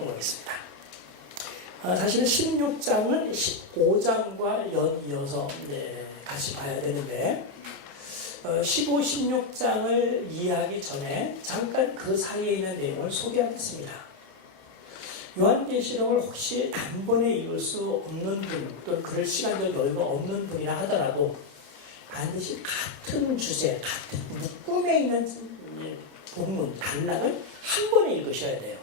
보겠습니다. 사실은 16장은 15장과 이어서 같이 봐야 되는데 15, 16장을 이해하기 전에 잠깐 그 사이에 있는 내용을 소개하겠습니다. 요한계시록을 혹시 단번에 읽을 수 없는 분, 또 그럴 시간적 여유가 없는 분이라 하더라도 반드시 같은 주제, 같은 묶음에 있는 본문, 단락을 한 번에 읽으셔야 돼요.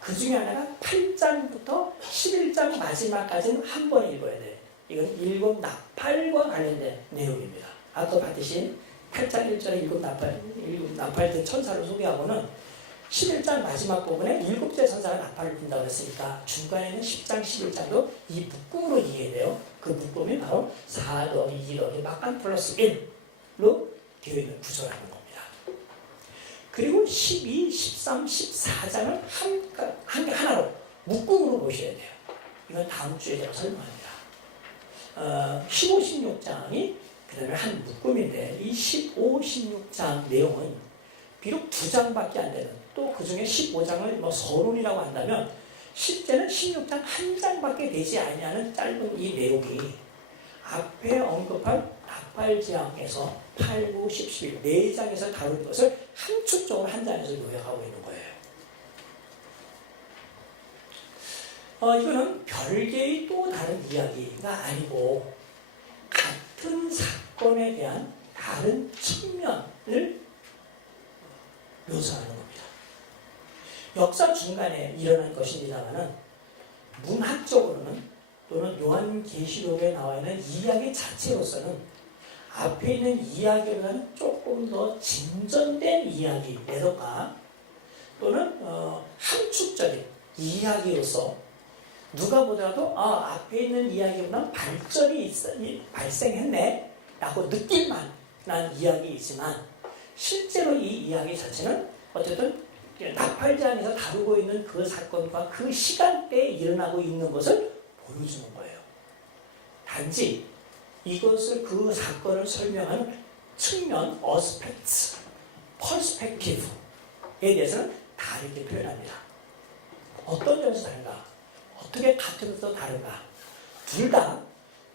그 중에 하나가 8장부터 11장 마지막까지는 한 번에 읽어야 돼요. 이건 일곱 나팔과 관련된 내용입니다. 아까 봤듯이 8장 1절에 일곱 나팔 든 천사를 소개하고는 11장 마지막 부분에 7째 천사가 나팔을 분다고 했으니까 중간에는 10장, 11장도 이 묶음으로 이해돼요. 그 묶음이 바로 4 더하기 2 더하기 막간 플러스 1로 되어 있는 구조라는 겁니다. 그리고 12, 13, 14장을 하나로 묶음으로 보셔야 돼요. 이건 다음 주에 제가 설명합니다. 15, 16장이 그 다음에 한 묶음인데 이 15, 16장 내용은 비록 2장밖에 안 되는 또 그 중에 15장을 서론이라고 한다면 실제는 16장 한 장밖에 되지 않냐는 짧은 이 내용이 앞에 언급한 나팔재앙에서 8, 9, 10, 11 4장에서 다룬 것을 함축적으로 한 장에서 요약하고 있는 거예요. 이거는 별개의 또 다른 이야기가 아니고 같은 사건에 대한 다른 측면을 묘사하는 겁니다. 역사 중간에 일어난 것입니다만은 문학적으로는 또는 요한계시록에 나와 있는 이야기 자체로서는 앞에 있는 이야기보다는 조금 더 진전된 이야기라던가 또는 함축적인 이야기로서 누가 보더라도 앞에 있는 이야기보다는 발전이 발생했네 라고 느낄만 난 이야기이지만 실제로 이 이야기 자체는 어쨌든 나팔재앙에서 다루고 있는 그 사건과 그 시간대에 일어나고 있는 것을 보여주는 거예요. 단지 이것을 그 사건을 설명하는 측면, 어스펙트, 퍼스펙티브에 대해서는 다르게 표현합니다. 어떤 점에서 다른가? 어떻게 같은 것도 다른가? 둘 다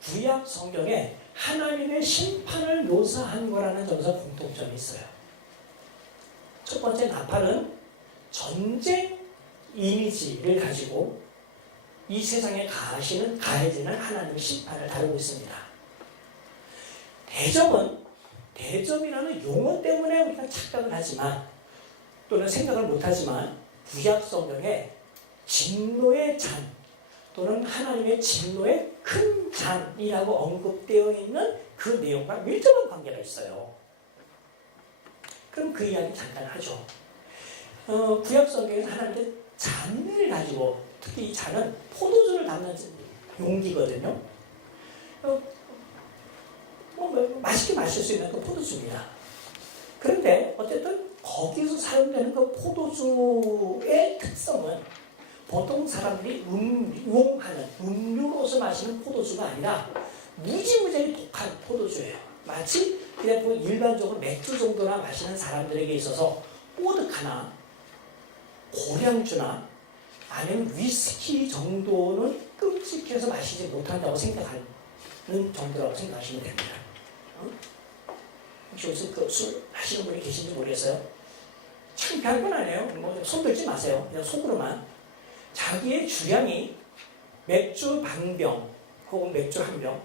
구약 성경에 하나님의 심판을 묘사한 거라는 점에서 공통점이 있어요. 첫 번째 나팔은 전쟁 이미지를 가지고 이 세상에 가해지는 하나님의 심판을 다루고 있습니다. 대접이라는 용어 때문에 우리가 착각을 하지만 또는 생각을 못하지만 구약 성경에 진노의 잔 또는 하나님의 진노의 큰 잔이라고 언급되어 있는 그 내용과 밀접한 관계가 있어요. 그럼 그 이야기 잠깐 하죠. 구약 성경에서 하나님의 잔을 가지고 특히 이 잔은 포도주를 담는 용기거든요. 맛있게 마실 수 있는 그 포도주입니다. 그런데 어쨌든 거기서 사용되는 그 포도주의 특성은 보통 사람들이 용하는 음료로서 마시는 포도주가 아니라 무지무지하게 독한 포도주예요. 마치 그냥 일반적으로 맥주 정도나 마시는 사람들에게 있어서 보드카나 고량주나 아니면 위스키 정도는 끔찍해서 마시지 못한다고 생각하는 정도라고 생각하시면 됩니다. 혹시 여기서 술 하시는 분이 계신지 모르겠어요. 창피한 건 아니에요. 손 들지 마세요. 그냥 속으로만. 자기의 주량이 맥주 반병 혹은 맥주 한 병,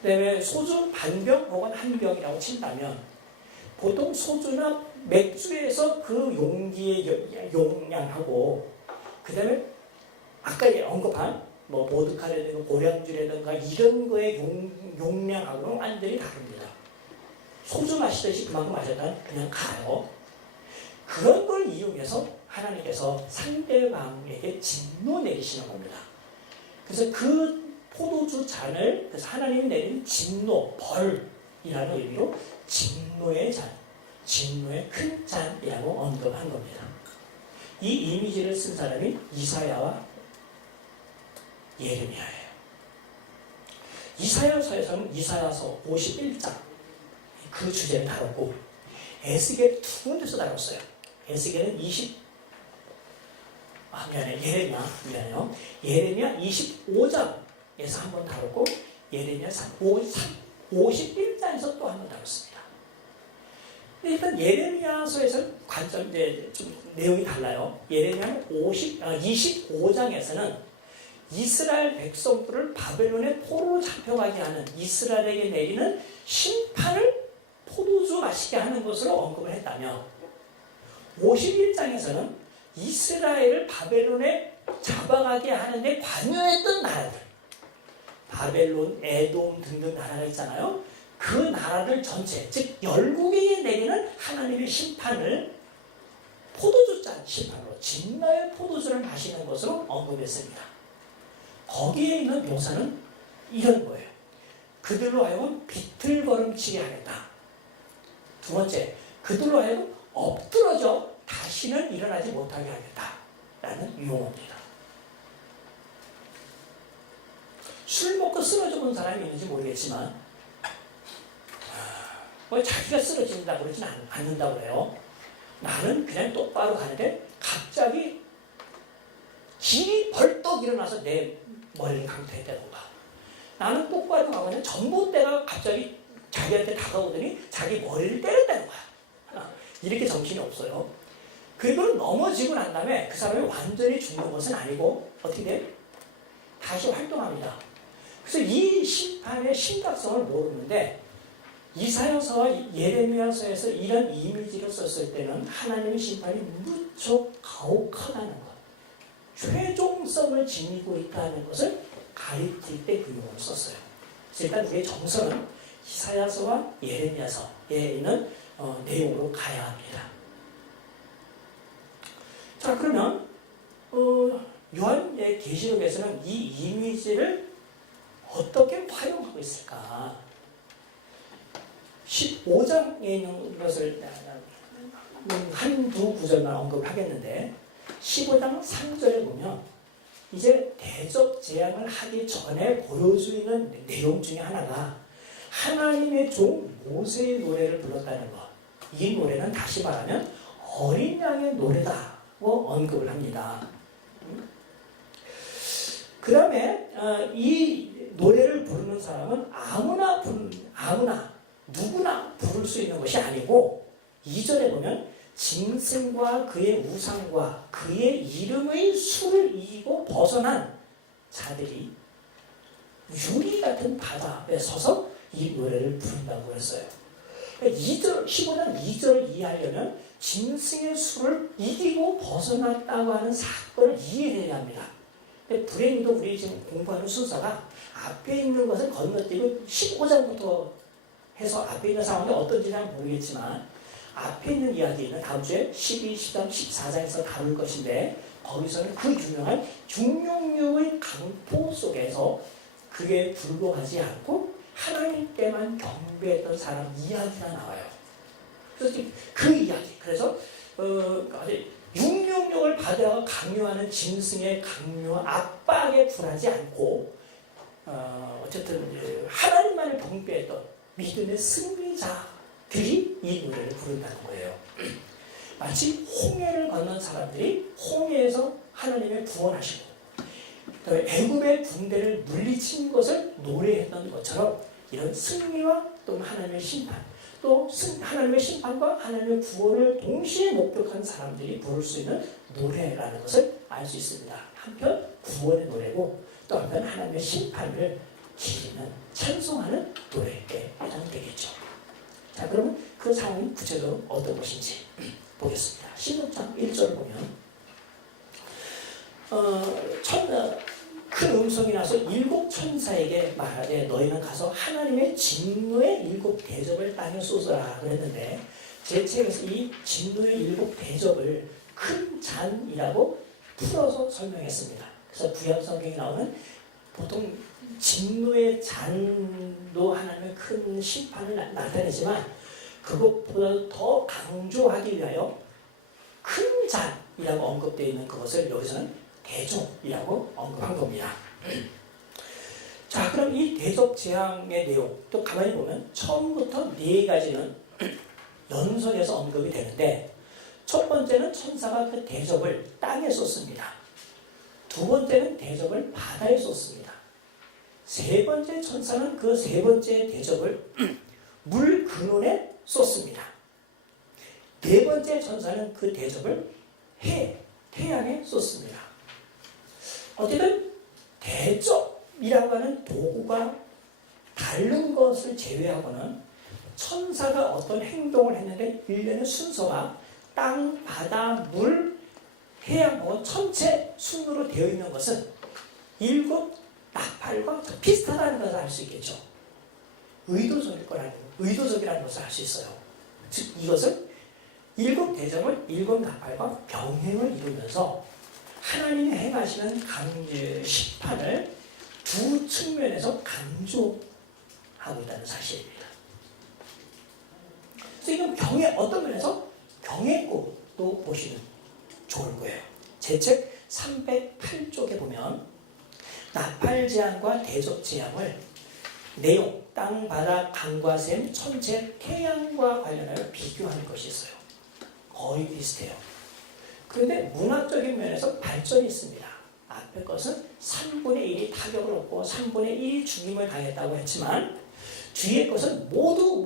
그 다음에 소주 반병 혹은 한 병이라고 친다면 보통 소주나 맥주에서 그 용기의 용량하고 그 다음에 아까 언급한 보드카라든가 고량주라든가 이런 거의 용량하고는 완전히 다릅니다. 소주 마시듯이 그만큼 마셨다면 그냥 가요. 그런 걸 이용해서 하나님께서 상대방에게 진노 내리시는 겁니다. 그래서 그 포도주 잔을 그래서 하나님이 내린 진노, 벌이라는 의미로 진노의 잔, 진노의 큰 잔이라고 언급한 겁니다. 이 이미지를 쓴 사람이 이사야와 예레미야예요. 이사야서에서는 이사야서 51장 그 주제를 다뤘고 에스겔 두 군데서 다뤘어요. 에스겔은 예레미야요. 예레미야 25장에서 한번 다뤘고 예레미야 51장에서 또 한번 다뤘습니다. 일단 예레미야서에서 관점 좀 내용이 달라요. 예레미야 25장에서는 이스라엘 백성들을 바벨론에 포로로 잡혀가게 하는 이스라엘에게 내리는 심판을 포도주 마시게 하는 것으로 언급을 했다며 51장에서는 이스라엘을 바벨론에 잡아가게 하는데 관여했던 나라들 바벨론, 에돔 등등 나라가 있잖아요. 그 나라들 전체, 즉 열국에게 내리는 하나님의 심판을 포도주잔 심판으로 진노의 포도주를 마시는 것으로 언급했습니다. 거기에 있는 묘사는 이런 거예요. 그들로 하여금 비틀거름치게 하겠다. 두 번째, 그들로 하여금 엎드러져 다시는 일어나지 못하게 하겠다. 라는 용어입니다. 술 먹고 쓰러져 본 사람이 있는지 모르겠지만 자기가 쓰러진다고 그러진 않는다고 그래요. 나는 그냥 똑바로 가는데 갑자기 길이 벌떡 일어나서 내 머리를 강타했다던가 나는 똑바로 가면 전봇대가 갑자기 자기한테 다가오더니 자기 머리를 때렸다는 거야. 이렇게 정신이 없어요. 그리고 넘어지고 난 다음에 그 사람이 완전히 죽는 것은 아니고 어떻게 돼? 다시 활동합니다. 그래서 이 심판의 심각성을 모르는데 이사야서와 예레미야서에서 이런 이미지를 썼을 때는 하나님의 심판이 무척 가혹하다는 것, 최종성을 지니고 있다는 것을 가리킬 때 그 용어를 썼어요. 그래서 일단 우리의 정서는 이사야서와 예레미야서에 있는 내용으로 가야 합니다. 자, 그러면 요한의 계시록에서는 이 이미지를 어떻게 활용하고 있을까? 15장에 있는 것을 한두 구절만 언급을 하겠는데 15장 3절에 보면 이제 대적 재앙을 하기 전에 보여주는 내용 중에 하나가 하나님의 종 모세의 노래를 불렀다는 것. 이 노래는 다시 말하면 어린 양의 노래다고 언급을 합니다. 그 다음에 이 노래를 부르는 사람은 누구나 부를 수 있는 것이 아니고 2절에 보면 짐승과 그의 우상과 그의 이름의 수를 이기고 벗어난 자들이 유리 같은 바다에 서서 이 노래를 부른다고 했어요. 15장 2절을 이해하려면 짐승의 수를 이기고 벗어났다고 하는 사건을 이해해야 합니다. 불행히도 우리 지금 공부하는 순서가 앞에 있는 것을 건너뛰고 15장부터 해서 앞에 있는 상황이 어떤지 잘 모르겠지만 앞에 있는 이야기는 다음 주에 12, 13, 14장에서 다룰 것인데 거기서는 그 유명한 중용류의 강포 속에서 그에 불복하지 않고 하나님께만 경배했던 사람 이야기가 나와요. 그래서 그 이야기, 그래서 육룡력을 받아 강요하는 짐승의 강요와 압박에 굴하지 않고 어쨌든 하나님만을 경배했던 믿음의 승리자들이 이 노래를 부른다는 거예요. 마치 홍해를 건넌 사람들이 홍해에서 하나님의 구원하시고 애굽의 군대를 물리친 것을 노래했던 것처럼 이런 승리와 또 하나님의 심판, 또 하나님의 심판과 하나님의 구원을 동시에 목격한 사람들이 부를 수 있는 노래라는 것을 알 수 있습니다. 한편 구원의 노래고 또 한편 하나님의 심판을 기리는 찬송하는 노래에 해당되겠죠. 자, 그러면 그 상황이 구체적으로 어떤 것인지 보겠습니다. 16장 1절을 보면 큰 음성이 나서 7 천사에게 말하되 너희는 가서 하나님의 진노의 7 대접을 땅에 쏟으라 그랬는데 제 책에서 이 진노의 7 대접을 큰 잔이라고 풀어서 설명했습니다. 그래서 구약 성경에 나오는 보통 진노의 잔도 하나님의 큰 심판을 나타내지만 그것보다 더 강조하기 위하여 큰 잔이라고 언급되어 있는 그것을 여기서는 대접이라고 언급한 겁니다. 자, 그럼 이 대접 재앙의 내용 또 가만히 보면 처음부터 4가지는 연속해서 언급이 되는데 첫 번째는 천사가 그 대접을 땅에 쏟습니다. 두 번째는 대접을 바다에 쏟습니다. 세 번째 천사는 그 세 번째 대접을 물 근원에 쏟습니다. 네 번째 천사는 그 대접을 태양에 쏟습니다. 어쨌든 대접이라고 하는 도구가 다른 것을 제외하고는 천사가 어떤 행동을 했는데 일련의 순서가 땅, 바다, 물, 해양 혹은 천체 순으로 되어 있는 것은 일곱 나팔과 비슷하다는 것을 알 수 있겠죠. 의도적이라는 것을 알 수 있어요. 즉 이것은 일곱 대접은 일곱 나팔과 병행을 이루면서 하나님이 행하시는 심판을 두 측면에서 강조하고 있다는 사실입니다. 그래서 이건 어떤 면에서 경외고도 보시면 좋을 거예요. 제 책 308쪽에 보면 나팔 재앙과 대접 재앙을 내용, 땅, 바다, 강과 샘, 천체, 태양과 관련하여 비교하는 것이 있어요. 거의 비슷해요. 그런데 문학적인 면에서 발전이 있습니다. 앞의 것은 3분의 1이 타격을 얻고 3분의 1이 죽임을 당했다고 했지만 뒤의 것은 모두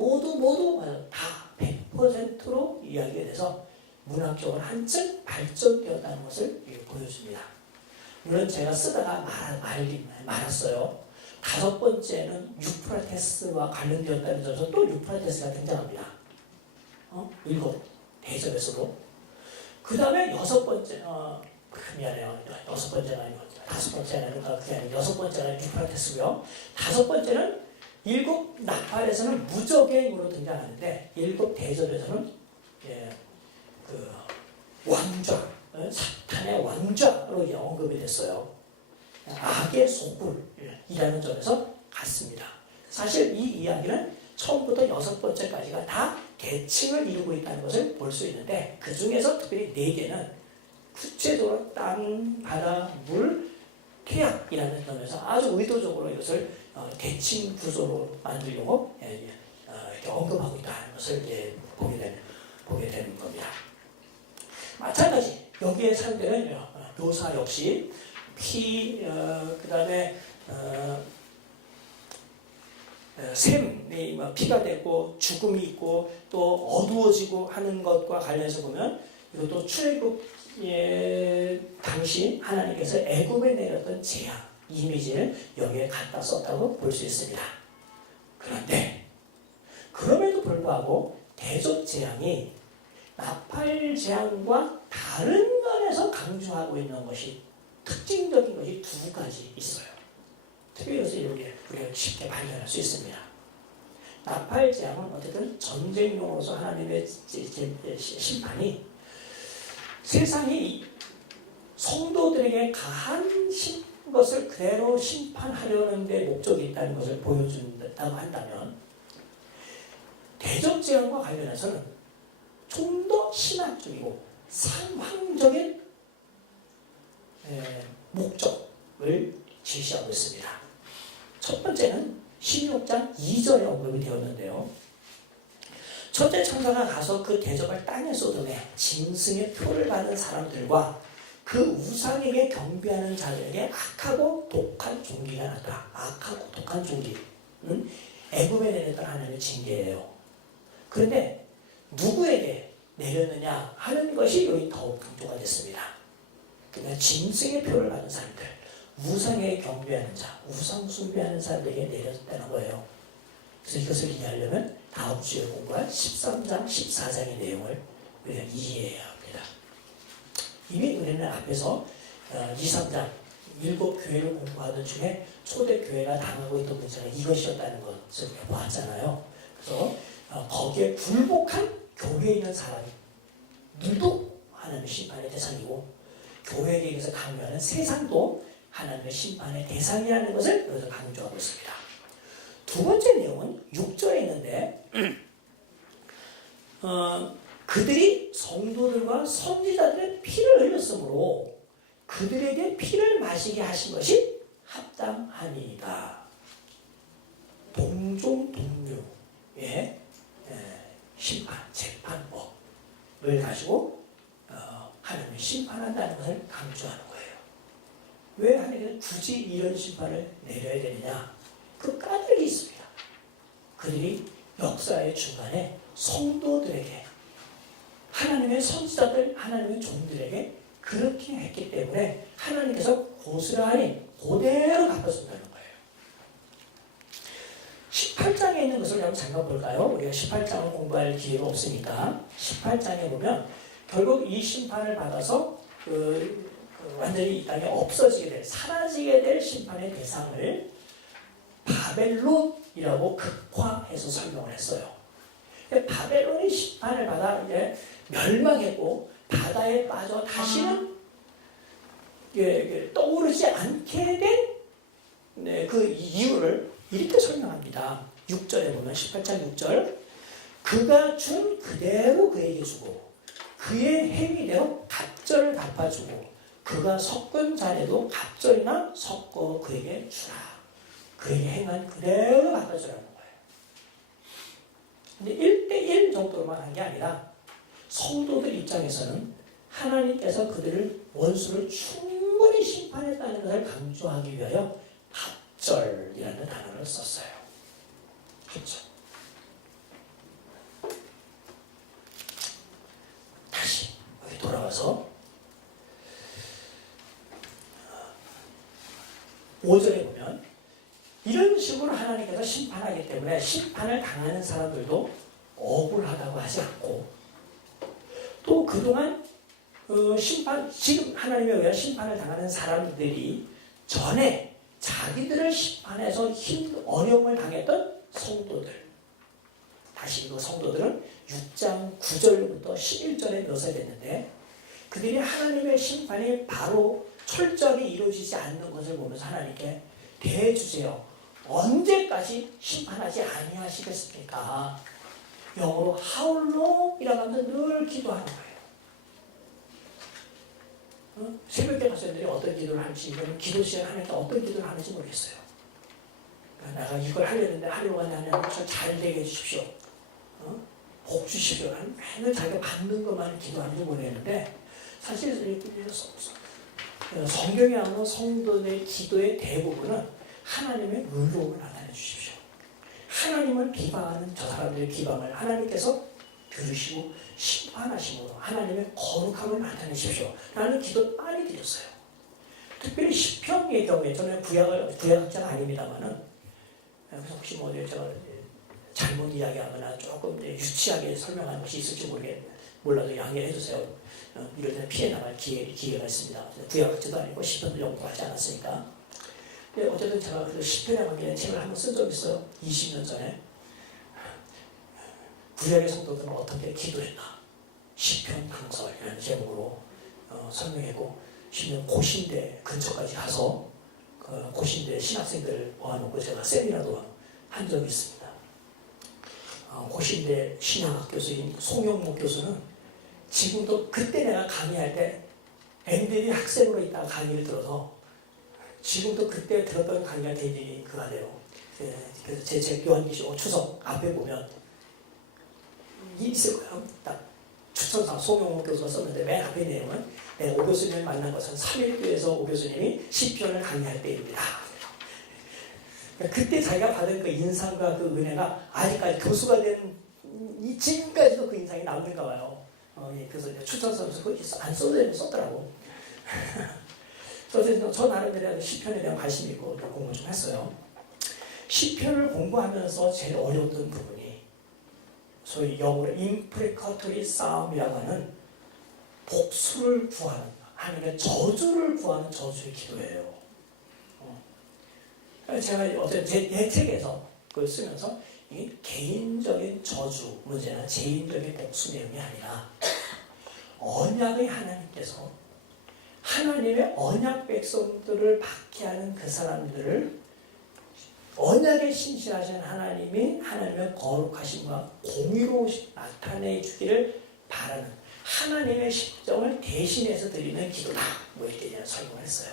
다 100%로 이야기가 돼서 문학적으로 한층 발전되었다는 것을 보여줍니다. 물론 제가 쓰다가 말았어요. 다섯 번째는 유프라테스와 관련되었다는 점에서 또 유프라테스가 등장합니다. 일곱 대접에서도. 그 다음에 여섯 번째, 미안해요. 여섯 번째가 아니고 다섯 번째가 아니고 그게 아니고 여섯 번째가 유프라테스고요. 다섯 번째는 일곱 나팔에서는 무적행으로 등장하는데 일곱 대접에서는 그 왕좌, 사탄의 왕좌로 언급이 됐어요. 악의 소굴이라는 점에서 같습니다. 사실 이 이야기는 처음부터 여섯 번째까지가 다 대칭을 이루고 있다는 것을 볼 수 있는데 그 중에서 특별히 네 개는 구체적으로 땅, 바다, 물, 태양이라는 점에서 아주 의도적으로 이것을 대칭 구조로 만들려고 이렇게 언급하고 있다는 것을 보게 되는 겁니다. 마찬가지 여기에 사용되는 묘사 역시 그 다음에 샘이 피가 되고 죽음이 있고 또 어두워지고 하는 것과 관련해서 보면 이것도 출애굽 당시 하나님께서 애굽에 내렸던 재앙 이미지를 여기에 갖다 썼다고 볼 수 있습니다. 그런데 그럼에도 불구하고 대접 재앙이 나팔 재앙과 다른 면에서 강조하고 있는 것이 특징적인 것이 두 가지 있어요. 특별히 여기서 이렇게 우리가 쉽게 발견할 수 있습니다. 나팔 재앙은 어쨌든 전쟁용으로서 하나님의 심판이 세상이 성도들에게 가한 것을 그대로 심판하려는 데 목적이 있다는 것을 보여준다고 한다면 대접 재앙과 관련해서는 좀 더 신학적이고 상황적인 목적을 제시하고 있습니다. 첫 번째는 16장 2절에 언급이 되었는데요. 첫째 천사가 가서 그 대접을 땅에 쏟음에 짐승의 표를 받은 사람들과 그 우상에게 경배하는 자들에게 악하고 독한 종기가 났다. 악하고 독한 종기는 애굽에 내렸던 하나님의 징계예요. 그런데 누구에게 내렸느냐 하는 것이 여기 더욱 강조가 됐습니다. 그러니까 짐승의 표를 받은 사람들, 우상에 경배하는 자, 우상 숭배하는 사람들에게 내렸다는 거예요. 그래서 이것을 이해하려면 다음 주에 공부할 13장, 14장의 내용을 우리가 이해해야 합니다. 이미 우리는 앞에서 2, 3장 일곱 교회를 공부하던 중에 초대교회가 당하고 있던 문제가 이것이었다는 것을 보았잖아요. 그래서 거기에 굴복한 교회에 있는 사람들도 하나님의 심판의 대상이고 교회에게서 강요하는 세상도 하나님의 심판의 대상이라는 것을 여기서 강조하고 있습니다. 두 번째 내용은 6절에 있는데 그들이 성도들과 선지자들의 피를 흘렸으므로 그들에게 피를 마시게 하신 것이 합당하니이다. 동종 동류의 심판, 재판법을 가지고 하나님이 심판한다는 것을 강조하는 거예요. 왜 하나님께서 굳이 이런 심판을 내려야 되느냐? 그 까닭이 있습니다. 그들이 역사의 중간에 성도들에게, 하나님의 선지자들, 하나님의 종들에게 그렇게 했기 때문에 하나님께서 고스란히 그대로 갚아준다는 거예요. 18장에 있는 것을 한번 잠깐 볼까요? 우리가 18장을 공부할 기회가 없으니까 18장에 보면 결국 이 심판을 받아서 완전히 이 땅에 없어지게 될, 사라지게 될 심판의 대상을 바벨론이라고 극화해서 설명을 했어요. 바벨론이 심판을 받아 이제 멸망했고 바다에 빠져 다시는 떠오르지 않게 된 그 이유를 이렇게 설명합니다. 6절에 보면 18장 6절, 그가 준 그대로 그에게 주고 그의 행위대로 갑절을 갚아주고 그가 섞은 잔에도 갑절이나 섞어 그에게 주라. 그에게 행한 그대로 갚아주라는 거예요. 근데 1대1 정도로만 한 게 아니라 성도들 입장에서는 하나님께서 그들을 원수를 충분히 심판했다는 것을 강조하기 위하여 합절이라는 단어를 썼어요. 합절. 다시 여기 돌아와서 5절에 보면 이런 식으로 하나님께서 심판하기 때문에 심판을 당하는 사람들도 억울하다고 하지 않고, 또 그동안 지금 하나님에 의한 심판을 당하는 사람들이 전에 자기들을 심판해서 어려움을 당했던 성도들, 다시 그 성도들은 6장 9절부터 11절에 묘사됐는데 그들이 하나님의 심판이 바로 철저하게 이루어지지 않는 것을 보면서 하나님께 대주세요. 언제까지 심판하지 아니하시겠습니까? 영어로 How long? 이라고 하면서 늘 기도하는 거예요. 새벽에 가서들이 어떤 기도를 하는지, 기도 시간 하니까 어떤 기도를 하는지 모르겠어요. 그러니까 내가 이걸 하려는데 하려고 하냐면 잘 되게 해주십시오. 복 주십시오. 맨날 자기가 받는 것만 기도하는지 모르겠는데, 사실 성경에 나오는 성도의 기도의 대부분은 하나님의 의로움을 나타내 주십시오. 하나님을 비방하는 저 사람들의 비방을 하나님께서 들으시고 심판하심으로 하나님의 거룩함을 나타내십시오 라는 기도 많이 드렸어요. 특별히 시편의 경우에, 저는 구약학자가 아닙니다만은, 그래서 혹시 뭐 제가 잘못 이야기하거나 조금 유치하게 설명하는 것이 있을지 몰라도 양해해 주세요. 이럴 때는 피해 나갈 기회가 있습니다. 구약학자도 아니고 시편도 연구하지 않았으니까. 근데 어쨌든 제가 그 시편에 관계된 책을 한번 쓴 적이 있어요. 20년 전에. 구약의 성도들은 어떻게 기도했나? 시편 강설이라는 제목으로 설명했고, 심지어 고신대 근처까지 가서 그 고신대 신학생들을 모아놓고 제가 세미나도 한 적이 있습니다. 고신대 신학학 교수인 송영목 교수는 지금도, 그때 내가 강의할 때 애들이 학생으로 있다가 강의를 들어서 지금도 그때 들었던 강의가 되게 그가 돼요. 그래서 제 책 요한계시록 추석 앞에 보면 있을 거예요. 딱 추천사 송영호 교수가 썼는데 맨 앞에 내용은 내가 오 교수님을 만난 것은 3.1교에서 오 교수님이 시편을 강의할 때입니다. 그때 자기가 받은 그 인상과 그 은혜가 아직까지 교수가 된 지금까지도 그 인상이 남는가 봐요. 그래서 추천서에서 안 써도 되면 썼더라고. 그래서 저 나름대로 시편에 대한 관심이 있고 공부 좀 했어요. 시편을 공부하면서 제일 어려웠던 부분이 소위 영어로 임프리카토리 싸움이라고 하는 복수를 구하는, 아니면 저주를 구하는 저주의 기도예요. 제가 어쨌든 제 책에서 그걸 쓰면서 이게 개인적인 저주 문제나 개인적인 복수 내용이 아니라 언약의 하나님께서 하나님의 언약 백성들을 받게 하는 그 사람들을 언약에 신실하신 하나님이 하나님의 거룩하심과 공의로 나타내 주기를 바라는 하나님의 십정을 대신해서 드리는 기도다. 뭐 이렇게 설명을 했어요.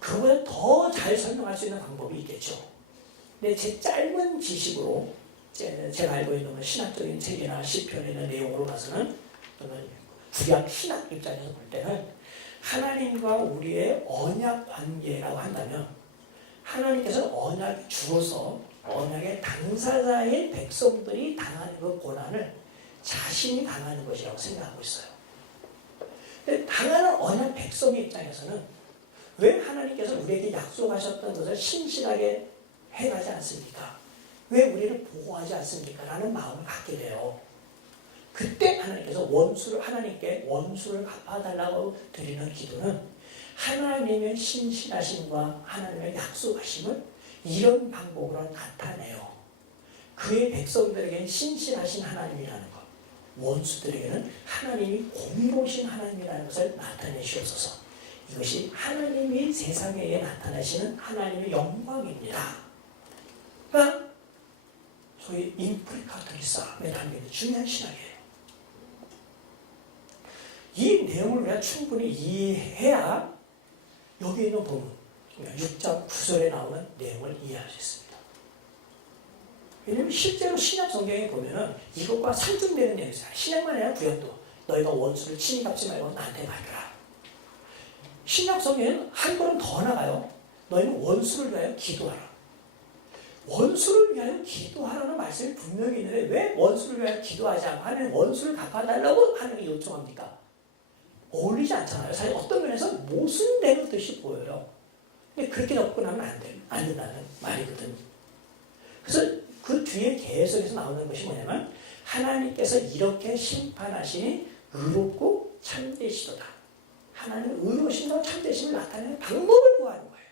그보다 더 잘 설명할 수 있는 방법이 있겠죠. 근데 제 짧은 지식으로 제가 알고 있는 신학적인 책이나 시편에 있는 내용으로 봐서는, 저는 구약 신학 입장에서 볼 때는 하나님과 우리의 언약 관계라고 한다면 하나님께서 언약이 주어서 언약의 당사자인 백성들이 당하는 그 고난을 자신이 당하는 것이라고 생각하고 있어요. 근데 당하는 언약 백성의 입장에서는 왜 하나님께서 우리에게 약속하셨던 것을 신실하게 해가지 않습니까? 왜 우리를 보호하지 않습니까? 라는 마음을 갖게 돼요. 그때 하나님께서 하나님께 원수를 갚아달라고 드리는 기도는 하나님의 신실하심과 하나님의 약속하심을 이런 방법으로 나타내요. 그의 백성들에게는 신실하신 하나님이라는 것, 원수들에게는 하나님이 공의로우신 하나님이라는 것을 나타내시옵소서. 이것이 하나님이 세상에 나타나시는 하나님의 영광입니다. 그러니까 소위 임프리카토리 싸움에 담기는 중요한 신학이에요. 이 내용을 우리가 충분히 이해해야 여기 있는 부분 6장 9절에 나오는 내용을 이해할 수 있습니다. 왜냐하면 실제로 신약 성경에 보면은 이것과 상충되는 내용이 있어요. 신약만 아니라 구약도 너희가 원수를 친히 갚지 말고 나한테 맡겨라. 신약 성경에는 한 걸음 더 나가요. 너희는 원수를 위하여 기도하라. 원수를 위하여 기도하라는 말씀이 분명히 있는데 왜 원수를 위하여 기도하지 않고 하나님 원수를 갚아달라고 하나님이 요청합니까? 어울리지 않잖아요. 사실 어떤 면에서 모순되는 듯이 보여요. 근데 그렇게 접근하면 안 된다는 말이거든요. 그래서 그 뒤에 계속해서 나오는 것이 뭐냐면 하나님께서 이렇게 심판하시니 의롭고 참되시도다. 하나님은 의로우심과 참되심을 나타내는 방법을 구하는 거예요.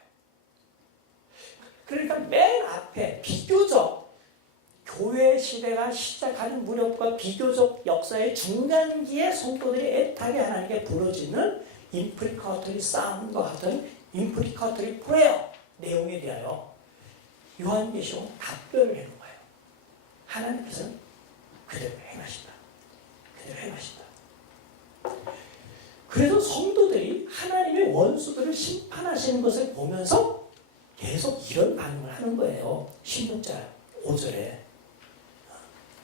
그러니까 맨 앞에 비교적 교회 시대가 시작하는 무렵과 비교적 역사의 중간기에 성도들이 애타게 하나님께 부르짖는 임프리카토리 싸움과 같은 임프리카토리 프레어 내용에 대하여 요한계시록은 답변을 해놓은 거예요. 하나님께서는 그대로 행하신다. 그대로 행하신다. 그래서 성도들이 하나님의 원수들을 심판하시는 것을 보면서 계속 이런 반응을 하는 거예요. 16절 5절에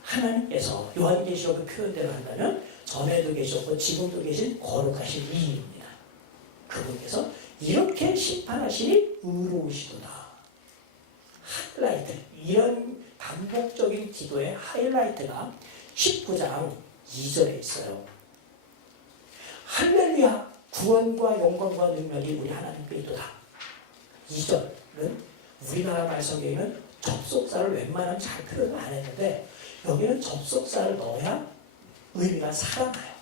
하나님께서 요한계시록의 표현대로 한다면 전에도 계셨고 지금도 계신 거룩하신 이입니다. 그분께서 이렇게 심판하시니 의로우시도다. 하이라이트, 이런 반복적인 기도의 하이라이트가 19장 2절에 있어요. 할렐루야, 구원과 영광과 능력이 우리 하나님께 있도다. 2절은 우리나라 말성경에는 접속사를 웬만하면 잘 표현을 안 했는데 여기는 접속사를 넣어야 의미가 살아나요.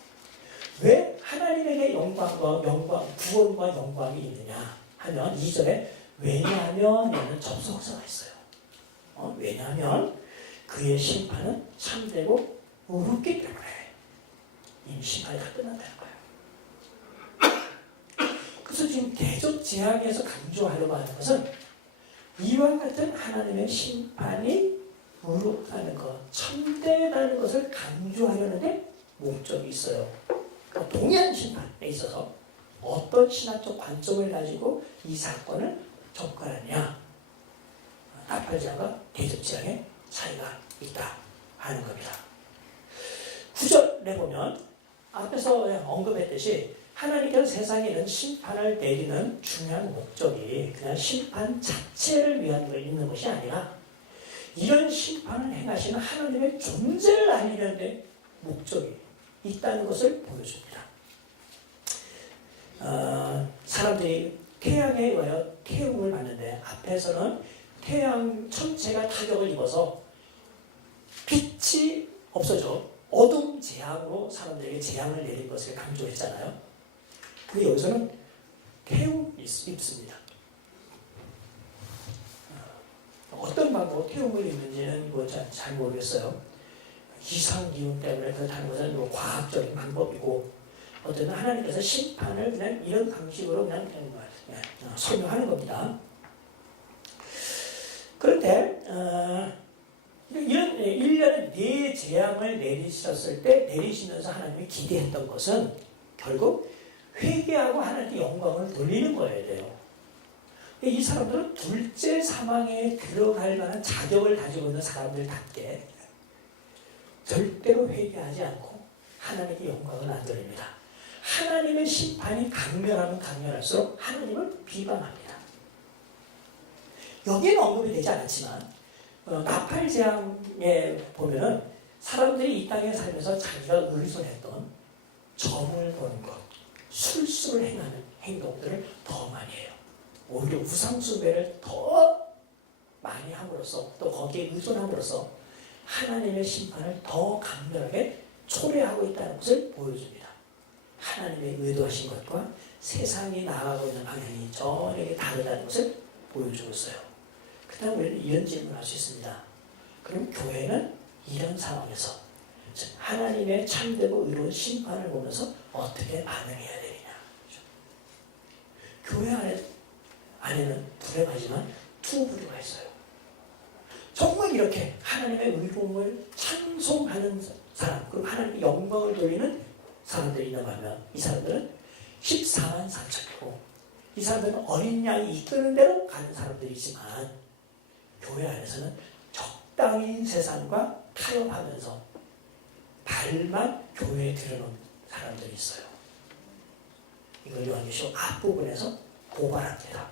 왜 하나님에게 구원과 영광이 있느냐 하면 2절에 왜냐하면 에는 접속사가 있어요. 왜냐하면 그의 심판은 참되고 의롭기 때문에 이미 심판이 다 끝났다는 거예요. 그래서 지금 대적 제약에서 강조하려고 하는 것은 이와 같은 하나님의 심판이 의롭다는 것, 참되다는 것을 강조하려는데 목적이 있어요. 그러니까 동일한 심판에 있어서 어떤 신학적 관점을 가지고 이 사건을 접근하느냐, 나팔제약과 대접제약의 차이가 있다 하는 겁니다. 9절에 보면 앞에서 언급했듯이 하나님께서 세상에 이런 심판을 내리는 중요한 목적이 그냥 심판 자체를 위한 걸 있는 것이 아니라 이런 심판을 행하시는 하나님의 존재를 알리는 데 목적이 있다는 것을 보여줍니다. 사람들이 태양에 의하여 태움을 받는데 앞에서는 태양 전체가 타격을 입어서 빛이 없어져 어둠 재앙으로 사람들에게 재앙을 내린 것을 강조했잖아요. 근데 여기서는 태움 입습니다. 어떤 방법으로 태움을 입는지는 잘 모르겠어요. 이상기운 때문에 그렇다는 것은 과학적인 방법이고 어쨌든 하나님께서 심판을 그냥 이런 방식으로 그냥 설명하는 겁니다. 그런데 이런 1년에 4재앙을 내리셨을 때 내리시면서 하나님이 기대했던 것은 결국 회개하고 하나님께 영광을 돌리는 거여야 돼요. 이 사람들은 둘째 사망에 들어갈 만한 자격을 가지고 있는 사람들답게 절대로 회개하지 않고 하나님께 영광을 안 돌립니다. 하나님의 심판이 강렬하면 강렬할수록 하나님을 비방합니다. 여기에는 언급이 되지 않았지만 나팔 재앙에 보면은 사람들이 이 땅에 살면서 자기가 의존했던 점을 보는 것, 술수를 행하는 행동들을 더 많이 해요. 오히려 우상숭배를 더 많이 함으로써 또 거기에 의존함으로써 하나님의 심판을 더 강렬하게 초래하고 있다는 것을 보여줍니다. 하나님의 의도하신 것과 세상이 나아가고 있는 방향이 전혀 다르다는 것을 보여주고 있어요. 그 다음 우리는 이런 질문을 할 수 있습니다. 그럼 교회는 이런 상황에서 하나님의 참되고 의로운 심판을 보면서 어떻게 반응해야 되느냐. 교회 안에는 불행하지만 두 부류가 있어요. 정말 이렇게 하나님의 의로움을 찬송하는 사람, 그리고 하나님의 영광을 돌리는 사람들이 있는가 하면 이 사람들은 14만 4천이고 이 사람들은 어린 양이 이끄는 대로 가는 사람들이지만 교회 안에서는 적당히 세상과 타협하면서 발만 교회에 들여놓은 사람들이 있어요. 이걸 요한계시록 앞부분에서 고발합니다.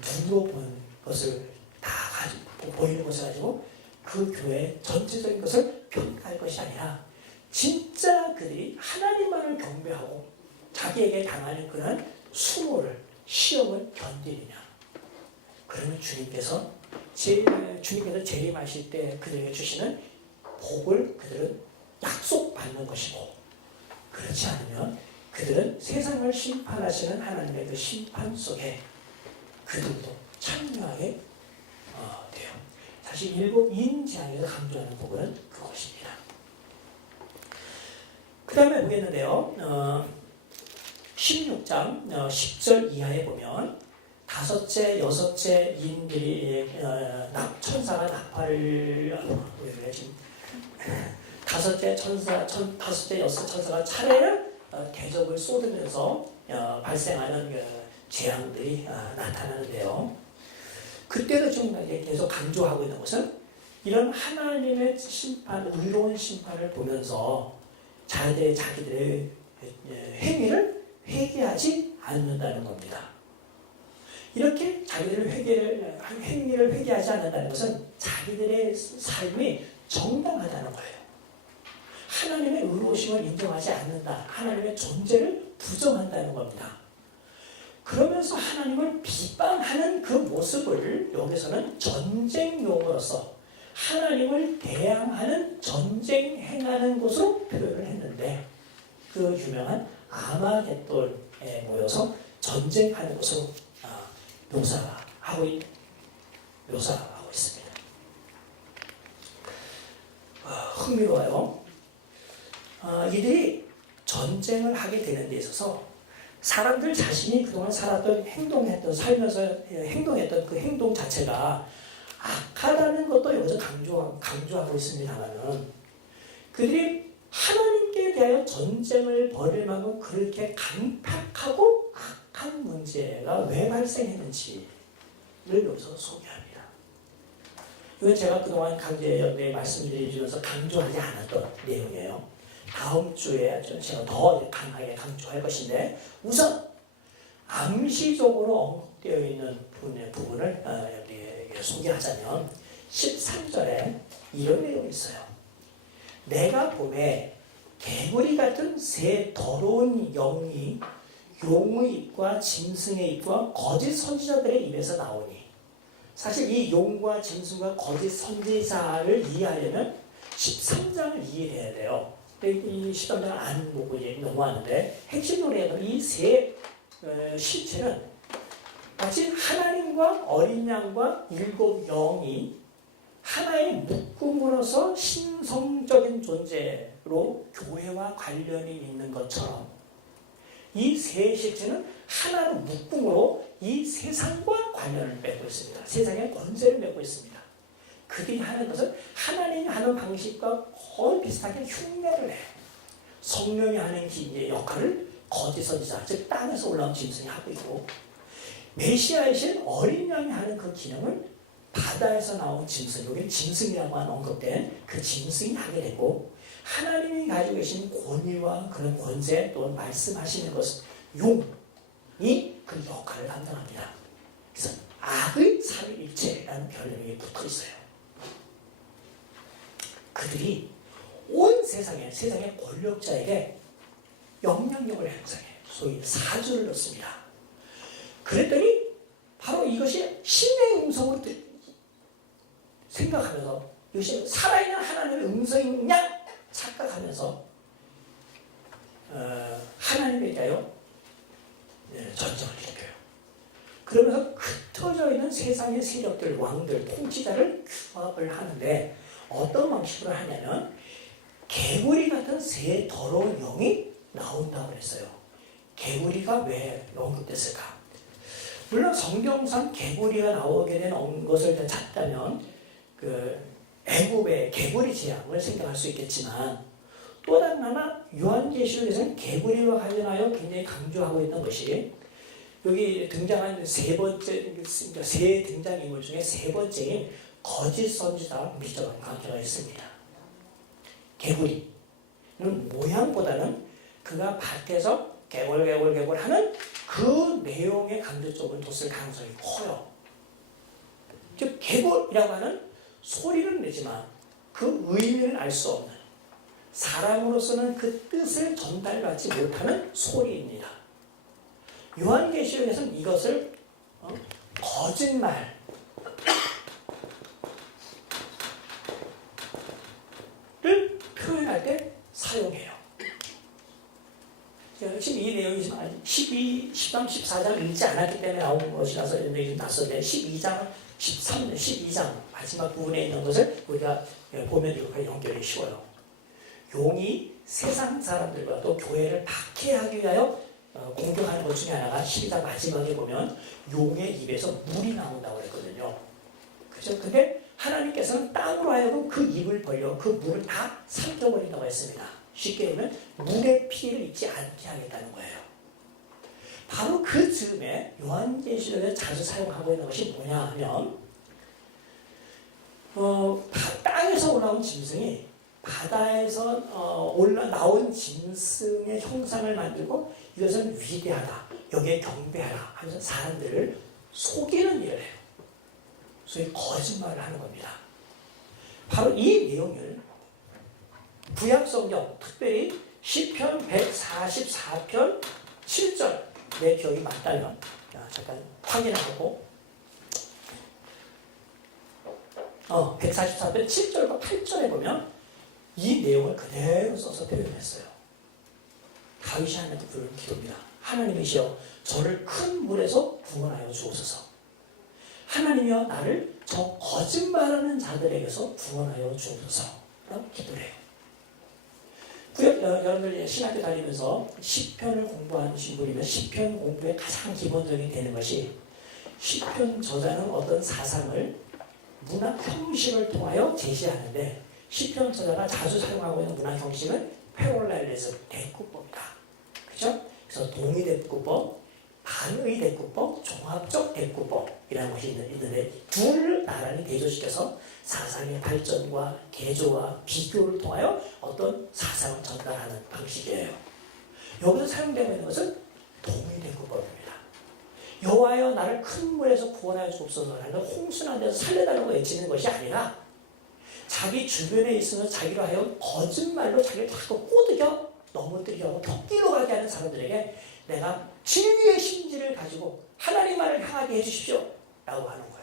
눈으로 보는 것을 다 가지고 보이는 것을 가지고 그 교회의 전체적인 것을 평가할 것이 아니라 진짜 그들이 하나님만을 경배하고 자기에게 당하는 그런 수모를 시험을 견디느냐. 그러면 주님께서 재림하실 때 그들에게 주시는 복을 그들은 약속받는 것이고, 그렇지 않으면 그들은 세상을 심판하시는 하나님의 그 심판 속에 그들도 참여하게 돼요. 사실 일곱 인재앙에서 강조하는 부분은 그것입니다. 그 다음에 보겠는데요. 16장 10절 이하에 보면 다섯째, 여섯째 인들이 천사가 나팔을 다섯째, 여섯째 천사가 차례를 대접을 쏟으면서 발생하는 재앙들이 나타나는데요. 그때도 지금 계속 강조하고 있는 것은 이런 하나님의 심판, 의로운 심판을 보면서 자기들의 행위를 회개하지 않는다는 겁니다. 이렇게 자기들의 행위를 회개하지 않는다는 것은 자기들의 삶이 정당하다는 거예요. 하나님의 의로우심을 인정하지 않는다. 하나님의 존재를 부정한다는 겁니다. 그러면서 하나님을 비방하는 그 모습을 여기서는 전쟁용으로서 하나님을 대항하는 전쟁 행하는 것으로 표현을 했는데 그 유명한 아마겟돈에 모여서 전쟁하는 것으로 묘사하고 있습니다. 흥미로워요. 이들이 전쟁을 하게 되는 데 있어서 사람들 자신이 그동안 살았던 살면서 행동했던 그 행동 자체가 악하다는 것도 여기서 강조하고 있습니다만은 그들이 하나님께 대하여 전쟁을 벌일 만큼 그렇게 강팍하고 악한 문제가 왜 발생했는지를 여기서 소개합니다. 이건 제가 그동안 강제연대에 말씀드리면서 강조하지 않았던 내용이에요. 다음 주에 제가 더 강하게 강조할 것인데 우선 암시적으로 언급되어 있는 부분을 소개하자면 13절에 이런 내용이 있어요. 내가 봄에 개구리 같은 새 더러운 영이 용의 입과 짐승의 입과 거짓 선지자들의 입에서 나오니, 사실 이 용과 짐승과 거짓 선지자를 이해하려면 13장을 이해해야 돼요. 이 13장을 안 보고 넘어가는데 핵심 논리에는 이 세 실체는 마치 하나님과 어린 양과 일곱 영이 하나의 묶음으로서 신성적인 존재로 교회와 관련이 있는 것처럼 이 세 실체는 하나의 묶음으로 이 세상과 관련을 맺고 있습니다. 세상의 권세를 맺고 있습니다. 그들이 하는 것은 하나님이 하는 방식과 거의 비슷하게 흉내를 해요. 성령이 하는 역할을 거짓 선지자, 즉 땅에서 올라온 짐승이 하고 있고, 메시아이신 어린 양이 하는 그 기능을 바다에서 나온 짐승, 여기 짐승이라고 하는 언급된 그 짐승이 하게 되고, 하나님이 가지고 계신 권위와 그런 권세 또는 말씀하시는 것은 용이 그 역할을 감당합니다. 그래서 악의 삼위일체라는 별명이 붙어 있어요. 그들이 온 세상의 권력자에게 영향력을 행사해요. 소위 사주를 넣습니다. 그랬더니 바로 이것이 신의 음성을 생각하면서 이것이 살아있는 하나님의 음성이냐 착각하면서 하나님에 대하여 전쟁을 일으켜요. 그러면서 흩어져 있는 세상의 세력들, 왕들, 통치자를 규합을 하는데 어떤 방식으로 하냐면 개구리 같은 새 더러운 영이 나온다고 그랬어요. 개구리가 왜 언급됐을까? 물론 성경상 개구리가 나오게 된 것을 찾다면 애굽의 개구리 재앙을 생각할 수 있겠지만 또 다른 하나 요한계시록에서는 개구리와 관련하여 굉장히 강조하고 있던 것이 여기 등장한 세 등장인물 중에 세 번째인 거짓 선지자와 미적한 관계가 있습니다. 개구리는 모양보다는 그가 밖에서 개굴 하는 그 내용에 강조점을 뒀을 가능성이 커요. 즉 개굴이라고 하는 소리를 내지만 그 의미를 알 수 없는 사람으로서는 그 뜻을 전달받지 못하는 소리입니다. 요한계시록에서는 이것을 거짓말을 표현할 때 사용해요. 지금 이 내용이 13, 14장 읽지 않았기 때문에 나온 것이라서 이런 얘기 좀 낯설는데 12장, 13, 12장 마지막 부분에 있는 것을 우리가 보면 이렇게 연결이 쉬워요. 용이 세상 사람들과 또 교회를 박해하기 위하여 공격하는 것 중에 하나가 12장 마지막에 보면 용의 입에서 물이 나온다고 했거든요. 그죠? 근데 하나님께서는 땅으로 하여금 그 입을 벌려 그 물을 다 삼켜버린다고 했습니다. 쉽게 보면 물의 피해를 입지 않게 하겠다는 거예요. 바로 그 즈음에 요한계시록에 자주 사용하고 있는 것이 뭐냐 하면 땅에서 올라온 짐승이 바다에서 나온 짐승의 형상을 만들고 이것은 위대하다, 여기에 경배하라 하면서 사람들을 속이는 일을 해요. 소위 거짓말을 하는 겁니다. 바로 이 내용을 구약성경, 특별히 시편 144편 7절, 내 기억이 맞다면 잠깐 확인하고 144편 7절과 8절에 보면 이 내용을 그대로 써서 표현했어요. 다윗이 하나님께 부르는 기도입니다. 하나님이시여 저를 큰 물에서 구원하여 주옵소서. 하나님이여 나를 저 거짓말하는 자들에게서 구원하여 주옵소서 라고 기도를 해요. 여러분들 신학교 다니면서 시편을 공부하신 분이면 시편 공부의 가장 기본적인 되는 것이 시편 저자는 어떤 사상을 문학 형식을 통하여 제시하는데 시편 저자가 자주 사용하고 있는 문학 형식은 패럴렐리즘, 대꾸법이다. 그죠? 그래서 동의 대꾸법, 반의 대꾸법, 종합적 대꾸법이라는 것이 있는데 둘을 나란히 대조시켜서 사상의 발전과 개조와 비교를 통하여 어떤 사상을 전달하는 방식이에요. 여기서 사용되고 있는 것은 동의 대꾸법입니다. 여호와여 나를 큰 물에서 구원하여 주옵소서라는 홍순한 데서 살려달라고 외치는 것이 아니라 자기 주변에 있으면서 자기로 하여 거짓말로 자기를 자꾸 꼬드겨 넘어뜨리게 하고 덕기로 가게 하는 사람들에게 내가 진리의 심지를 가지고 하나님만을 향하게 해주십시오 라고 하는 거예요.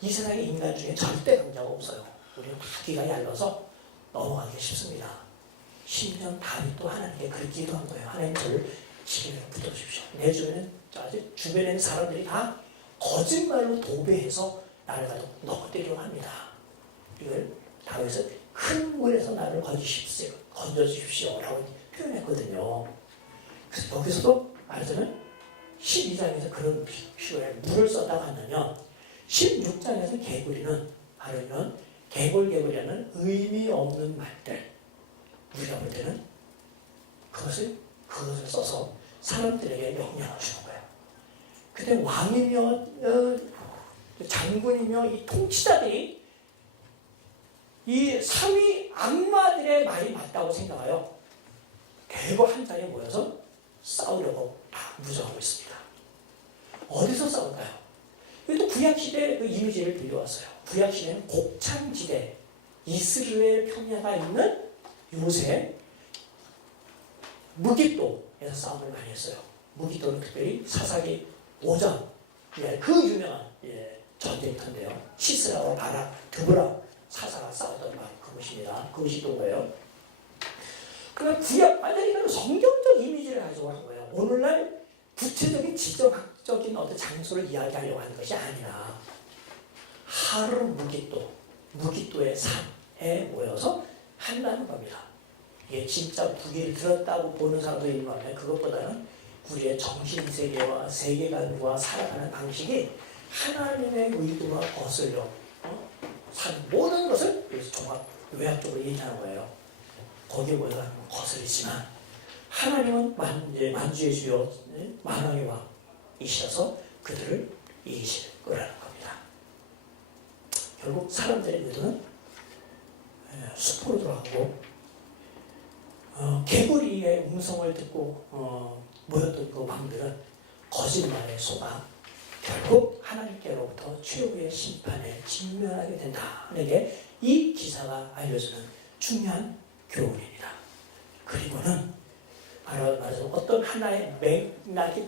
이 세상에 인간 중에 절대 강자가 없어요. 우리는 다 귀가 얇아서 넘어가기 쉽습니다. 심지어 다윗도 하나님께 그렇게 기도한 거예요. 하나님 저를 지혜를 붙여주십시오. 내 주변에 있는 사람들이 다 거짓말로 도배해서 나를 가지고 넘어뜨리려고 합니다. 이걸 다윗은 큰 물에서 나를 건져주십시오 라고 표현했거든요. 그래서 여기서도 말하자면 12장에서 그런 식으로 물을 썼다고 한다면 16장에서 개구리는 바로 이런 개굴개굴이라는 의미 없는 말들, 우리가 볼 때는 그것을 써서 사람들에게 영향을 주는 거예요. 근데 왕이며 장군이며 이 통치자들이 이 사위 악마들의 말이 맞다고 생각하여 대거 한 자리에 모여서 싸우려고 무정하고 있습니다. 어디서 싸울까요? 이것도 구약시대 그 이미지를 빌려왔어요. 구약시대는 곡창지대, 이스라엘 평야가 있는 요새 무깃도에서 싸움을 많이 했어요. 무깃도는 특별히 사사기 5장, 그 유명한 전쟁터인데요. 시스라와 바락, 드보라, 사사가 싸웠던 그것입니다. 그것이 또 뭐예요? 그러면 구약, 완전히 성경적 이미지를 가지고 한 거예요. 오늘날 구체적인 지적인 어떤 장소를 이야기하려고 하는 것이 아니라 하루 무깃도의 산에 모여서 한다는 겁니다. 이게 진짜 무기를 들었다고 보는 사람도 있는 반면 그것보다는 우리의 정신세계와 세계관과 살아가는 방식이 하나님의 의도와 거슬려 산 모든 것을 여기서 종합 요약적으로 얘기하는 거예요. 거기에 모여서 거슬리지만 하나님은 만주의 주여 만왕의 왕이셔서 그들을 이기실 거라는 겁니다. 결국 사람들의 의도는 숲으로 돌아가고 개구리의 음성을 듣고 모였던 그 왕들은 거짓말에 속아 결국 하나님께로부터 최후의 심판에 직면하게 된다는 게 이 기사가 알려주는 중요한 교훈입니다. 그리고는 말해서 어떤 하나의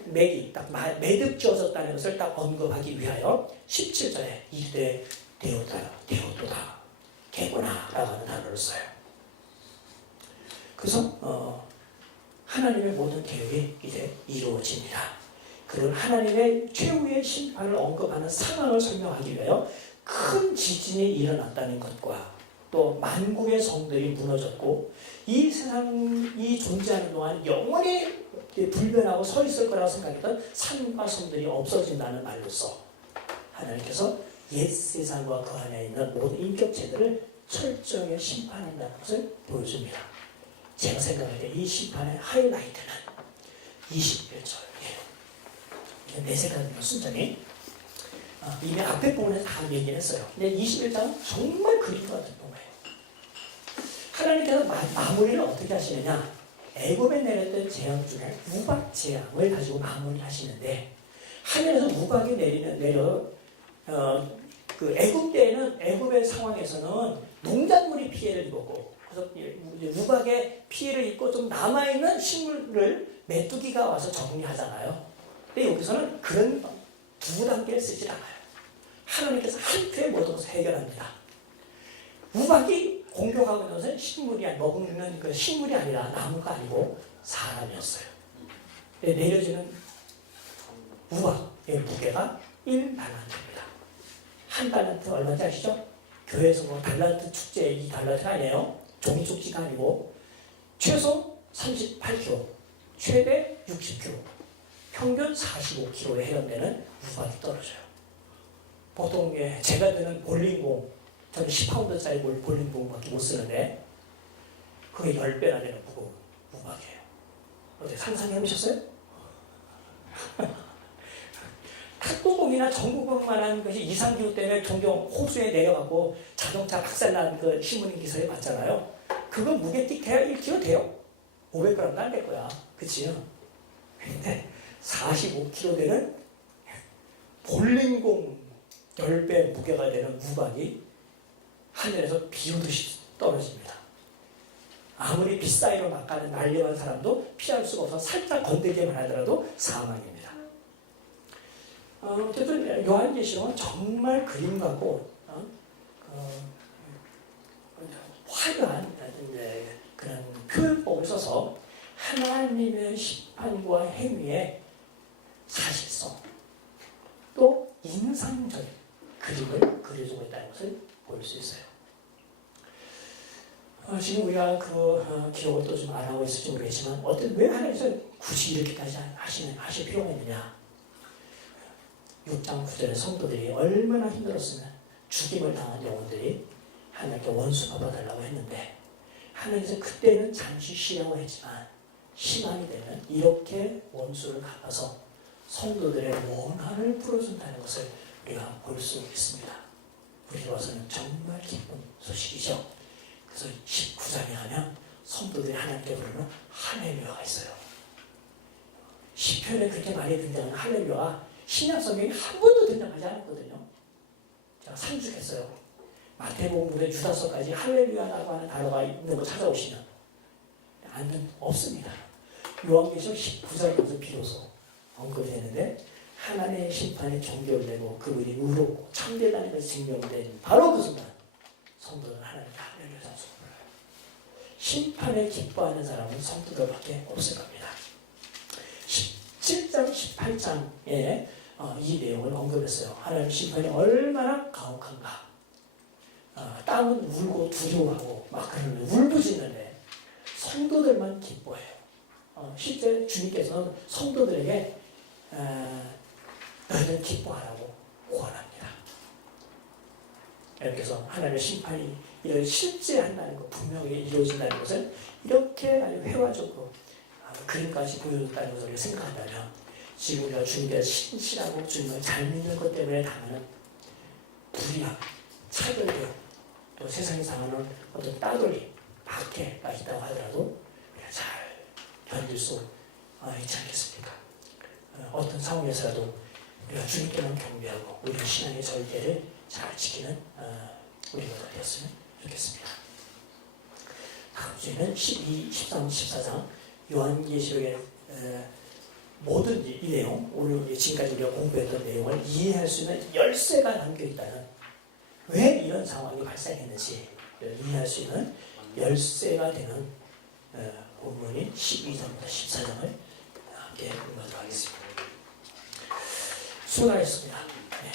맥이 딱 매듭 지어졌다는 것을 딱 언급하기 위하여 17절에 이르되 되었도다 개구나라고 하는 단어를 써요. 그래서 하나님의 모든 계획이 이제 이루어집니다. 그런 하나님의 최후의 심판을 언급하는 상황을 설명하기 위하여 큰 지진이 일어났다는 것과 또 만국의 성들이 무너졌고 이 세상이 존재하는 동안 영원히 불변하고 서 있을 거라고 생각했던 산과 성들이 없어진다는 말로써 하나님께서 옛 세상과 그 안에 있는 모든 인격체들을 철저하게 심판한다는 것을 보여줍니다. 제가 생각할 때 이 심판의 하이라이트는 21절이에요. 내 생각에는 순전히 이미 앞에 부분에서 다 얘기를 했어요. 근데 21장은 정말 그림 같은 거예요. 하나님께서 마무리를 어떻게 하시느냐? 애굽에 내렸던 재앙 중에 우박 재앙을 가지고 마무리를 하시는데 하늘에서 우박이 그 애굽 때에는 애굽의 상황에서는 농작물이 피해를 입었고 그래서 우박의 피해를 입고 좀 남아있는 식물을 메뚜기가 와서 정리하잖아요. 근데 여기서는 그런 두 단계를 쓰지 않아요. 하나님께서 한 표에 모든 것을 해결합니다. 우박이 공격하고 있는 것은 먹는 그 식물이 아니라 나무가 아니고 사람이었어요. 내려지는 우박의 무게가 1달란트입니다. 한 달란트 얼마인지 아시죠? 교회에서 달란트 축제 2달란트가 아니에요. 종이축제가 아니고 최소 38kg, 최대 60kg, 평균 45kg에 해당되는 우박이 떨어져요. 보통 제가 드는 볼링공, 저는 10파운드짜리 볼링공밖에 못 쓰는데 그게 10배나 되는 무거운 우박이에요. 어떻게 상상해 보셨어요? 탁구공이나 전구공만한 것이 이상기후 때문에 종종 호수에 내려가고 자동차 박살난 그 신문 기사에 봤잖아요. 그거 무게 띡 돼야 1kg 돼요. 500g도 안 될 거야. 그치요? 근데 45kg 되는 볼링공 10배 무게가 되는 우박이 하늘에서 비오듯이 떨어집니다. 아무리 빗사이로 막가는 날려간 사람도 피할 수가 없어서 살짝 건들기만 하더라도 사망입니다. 어쨌든 요한계시록은 정말 그림 같고 화려한 그런 표현법을 써서 하나님의 심판과 행위의 사실성 또 인상적인 그림을 그려주고 있다는 것을 볼 수 있어요. 지금 우리가 그 기록을 또 좀 알아보고 있을지 모르겠지만 왜 하나님께서 굳이 이렇게까지 하실 필요가 있느냐. 6장 9절의 성도들이 얼마나 힘들었으면 죽임을 당한 영혼들이 하나님께 원수 갚아달라고 했는데 하나님께서 그때는 잠시 쉬라고 했지만 시간이 되면 이렇게 원수를 갚아서 성도들의 원한을 풀어준다는 것을 우리가 볼 수 있습니다. 우리로서는 정말 기쁜 소식이죠. 그래서 19장에 하면 성도들이 하나님께 부르는 할렐루야가 있어요. 시편에 그렇게 많이 등장하는 할렐루야, 신약 성경에 한 번도 등장하지 않았거든요. 제가 상죽했어요. 마태복음에 유다서까지 할렐루야라고 하는 단어가 있는 거 찾아오시면 없습니다. 요한계시록 19장에서 비로소 언급이 되는데 하나님의 심판이 종결되고 그분이 의롭고 참되다는 것이 증명된 바로 그 순간 성도는 하나님께 할렐루야 찬송을 불러요. 심판에 기뻐하는 사람은 성도들밖에 없을 겁니다. 17장, 18장에 이 내용을 언급했어요. 하나님 심판이 얼마나 가혹한가. 땅은 울고 두려워하고 막 그러는데 울부짖는데 성도들만 기뻐해요. 실제 주님께서는 성도들에게 너희는 기뻐하라고 권합니다. 그래서 하나님의 심판이 이런 실제 한다는 것, 분명히 이루어진다는 것을 이렇게 아주 회화적으로 그림까지 보여줬다는 것을 생각한다면 지금 우리가 주님께서 신실하고 주님을 잘 믿는 것 때문에 당하는 불이랑 차별도 또 세상에 당하는 어떤 따돌림, 박해가 있다고 하더라도 우리가 잘 견딜 수 있지 않겠습니까? 어떤 상황에서라도 우리가 주님께만 경배하고 우리 신앙의 절개를 잘 지키는 우리가 되었으면 좋겠습니다. 다음 주에는 12, 13, 14장 요한계시록의 모든 이 내용, 오늘 지금까지 우리가 공부했던 내용을 이해할 수 있는 열쇠가 담겨있다는, 왜 이런 상황이 발생했는지 이해할 수 있는 열쇠가 되는 본문인 12장부터 14장을 함께 공부하도록 하겠습니다. 수고하셨습니다. 네,